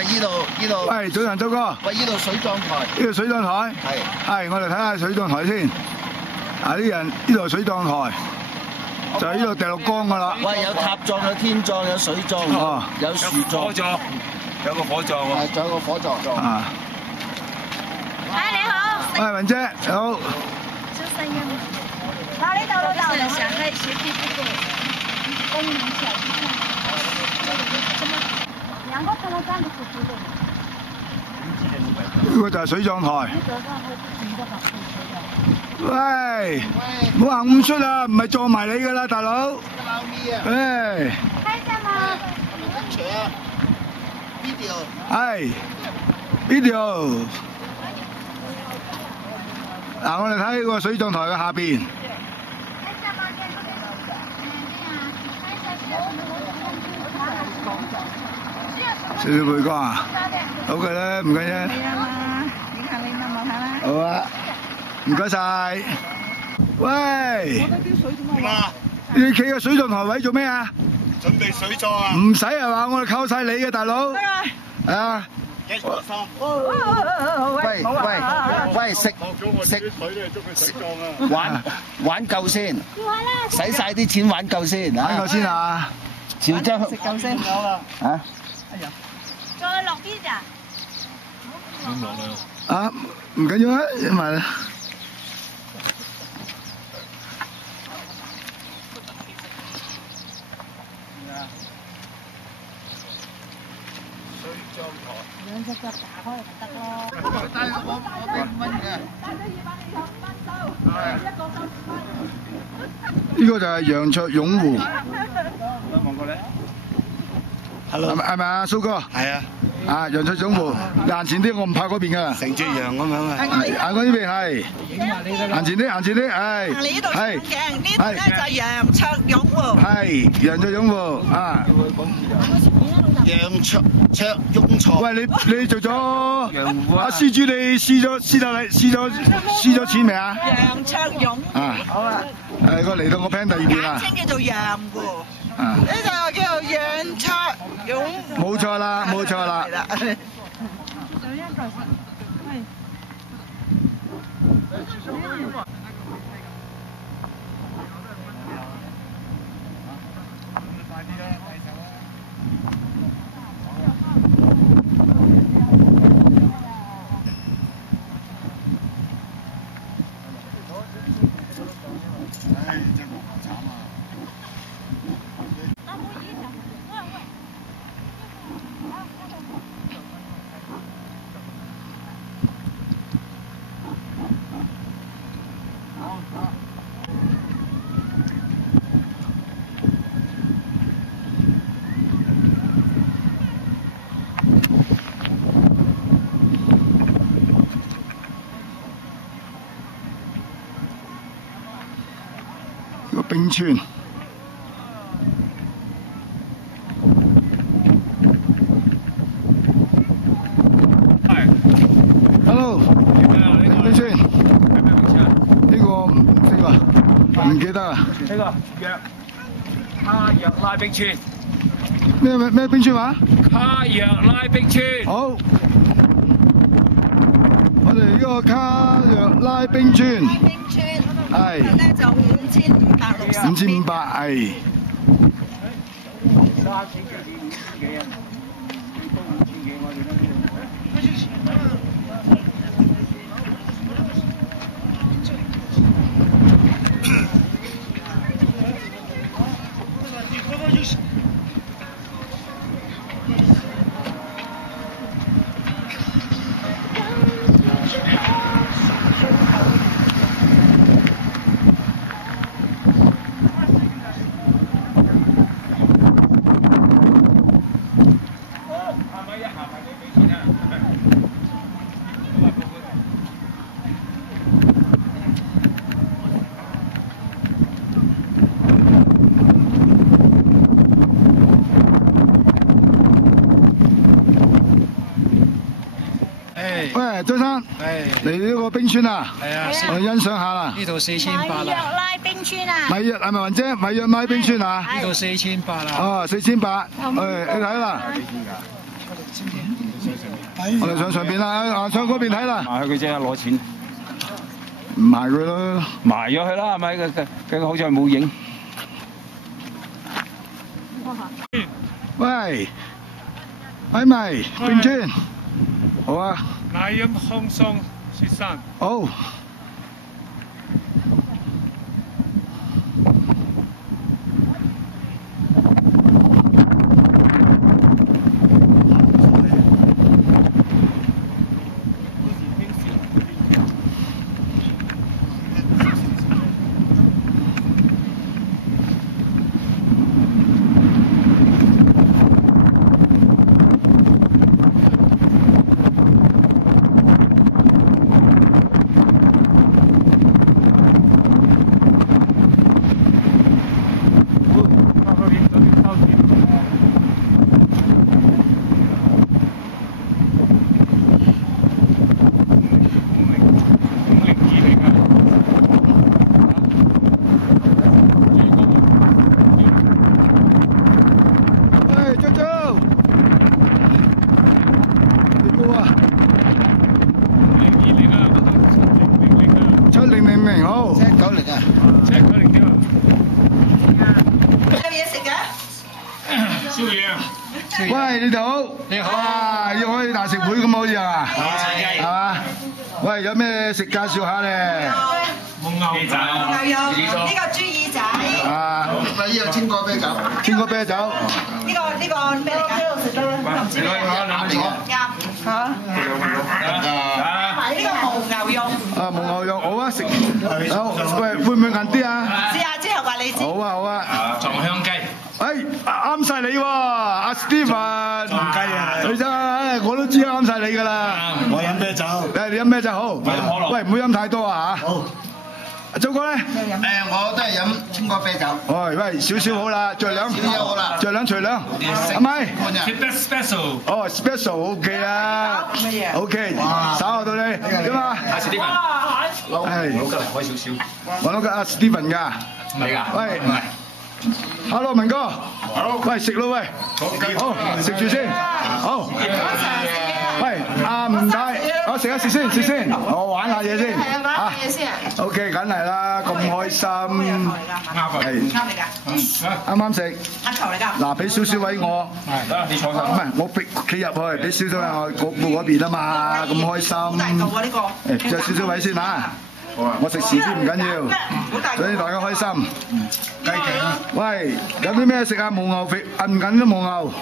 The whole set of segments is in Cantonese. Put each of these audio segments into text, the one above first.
喂，呢度。喂，早晨，周哥。喂，呢度水漲台。呢度水漲台。係，我哋睇下水漲台先。啊，啲人呢度係水漲台，就係呢度第六江噶啦。喂，有塔葬、有天葬、有水葬，有樹葬，火葬，有個火葬喎。係，仲有個火葬。啊。你好。喂，文姐，你好。小聲音。嗱，呢度老豆。上海斜梯這個功能小區。兩個可能站得住的。呢個就係水漲台。喂，唔好行咁出啊，唔係撞埋你噶啦，大佬。誒。開心嗎？係 video。嗱，我哋睇個水漲台嘅下邊。少少背光啊，好嘅啦，唔緊要。影下你望下啦。好啊，唔該晒。喂，點啊？你企個水漲台位做咩啊？準備水葬啊？唔使係嘛，我哋靠晒你嘅大佬。係啊。喂，食玩夠先，使晒啲錢玩夠先，玩夠先啊！潮州食夠先。啊！再落啲咋？點落啦？啊，唔緊要啊，因為。兩隻腳打開就得咯。但係我俾5蚊嘅。呢個就係楊卓湧湖。望過你。Hello。係咪啊，蘇哥？係啊。啊，楊卓湧湖，行前啲，我唔怕嗰邊噶。成隻羊咁樣啊。行過呢邊係。行前啲，行前啲，係。呢度嘅，呢度咧就係楊卓湧湖。係楊卓湧湖啊。楊卓湧湖。喂，你做咗阿施主，你試咗錢未啊？楊卓湧。啊。好啊。我嚟到我 plan 第二邊啦。簡稱叫做楊湖。啊。呢就叫做楊卓湧。冇錯啦，冇錯啦。個冰川。Hello。冰川。係咩冰川啊？呢個唔記得啊。呢個卡約拉冰川。咩冰川話？卡約拉冰川。好。我哋呢個卡約拉冰川。冰川。係。咧就5560。5500係。3千幾5千幾啊？都5000幾，我哋都。喂，張生，嚟呢個冰川啊，係啊，我哋欣賞下啦。呢度4800啦。拉冰川啊！米約係咪雲姐？米約拉冰川啊？呢度4800啦。哦，4800，你睇啦。我哋上上邊啦，啊上嗰邊睇啦。埋去佢啫，攞錢。唔埋佢咯，埋咗佢啦，係咪？佢好似係冇影。喂，咪咪變磚，好啊。나염홍성13。好。700好，790啊，790點啊！有嘢食㗎？宵夜。喂，你好，你好啊！要開大食會咁好似啊，係嘛？喂，有咩食介紹下咧？蒙牛仔。牛肉，呢個豬耳仔。啊，呢個青稞啤酒。青稞啤酒。呢個咩嚟㗎？食得啦，唔知咩嚟㗎？嚇？呢個牦牛肉。啊，牦牛肉好啊，食。好，喂，會唔會硬啲啊？試下之後話你知。好啊，好啊。撞香雞。誒啱晒你喎，阿 Steven。撞雞啊！你真係，我都知啱晒你㗎啦。我飲啤酒。誒，你飲咩酒好？喂，唔好飲太多啊嚇。好。阿周哥咧？我都係飲青稞啤酒。喂，少少好啦，着兩。少少好啦。着兩除兩，係咪？ Special。哦 ，special OK 啊。OK，稍後到你點啊？阿 Steven。係。我今日開少少。揾到個阿 Steven 㗎。唔係㗎。喂。Hello， 文哥。喂，食咯喂。好，食住先。好。喂，阿吳太，我食一食先，食先。我玩下嘢先。嚇。OK，梗係啦，咁開心。係。啱嚟㗎。啱啱食。阿球嚟㗎。嗱，俾少少位我。係，得你坐唔係，我逼企入去，俾少少位我嗰邊啊嘛，咁開心。好大嚿啊呢個。誒，借少少位先嚇。我食遲啲唔緊要，所以大家開心。雞頸。喂，有啲咩食啊？牦牛肥，摁緊都牦牛。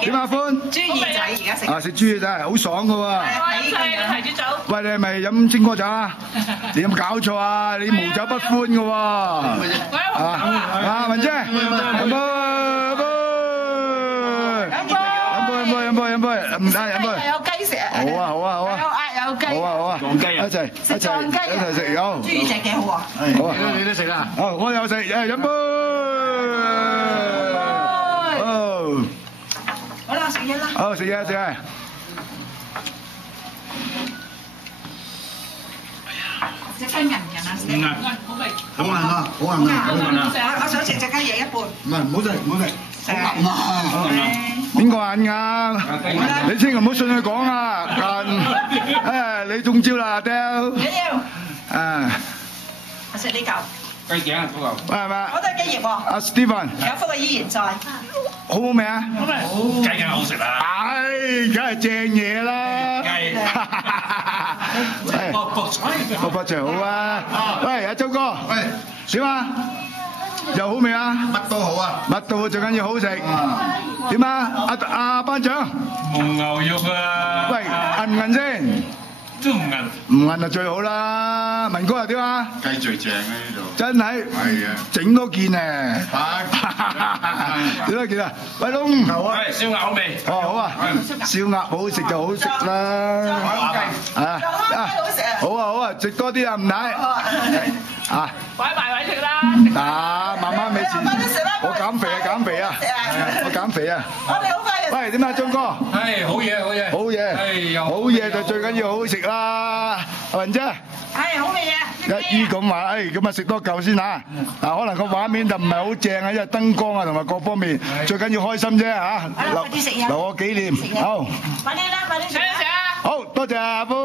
點啊歡？豬耳仔而家食。啊，食豬耳仔好爽噶喎。係提豬酒。喂，你係咪飲青稞酒啊？你有冇搞錯啊？你無酒不歡噶喎。啊，文姐，飲杯，飲杯，唔得飲杯。有雞食啊！好啊，好啊，好啊。有雞。好啊，好啊。撞雞啊！一齊食有。豬耳仔幾好啊！好啊，你都食啦。好，我又食，飲杯。好啦，食嘢啦。好，食嘢。隻雞韌唔韌啊？唔韌。好硬啊！我想食隻雞翼一半。唔係，唔好食，好硬啊！邊個硬㗎？你千祈唔好信佢講啊！硬，你中招啦，Del。緊要。啊。我食呢嚿。雞頸啊，嗰嚿。喂，係咪？我都係雞翼喎。阿 Steven。有福嘅依然在。好唔好味啊？好味。雞梗好食啦。唉，梗係正嘢啦。雞。卜就好啊！喂，阿周哥。喂，點啊？又好味啊？乜都好啊。乜都最緊要好食。點啊？阿班長。牦牛肉啊。喂，韌唔韌先？都唔韌。唔韌就最好啦。文哥又點啊？雞最正啊呢度。真係。係啊。整多件咧。整多件啊！喂，龍。係燒鴨好味。哦，好啊。燒鴨好食就好食啦。啊。好啊，食多啲啊，唔睇。啊。擺埋位食啦。嗱，慢慢美前。我減肥啊！我減肥啊！我哋好快。喂，點啊，鐘哥？係好嘢。好嘢。好嘢就最緊要好食啦。阿雲姐。係好味啊！一於咁話，咁啊食多嚿先嚇。嗱，可能個畫面就唔係好正啊，因為燈光啊同埋各方面，最緊要開心啫嚇。留我紀念。好。快啲啦，快啲食啊！好多謝阿潘。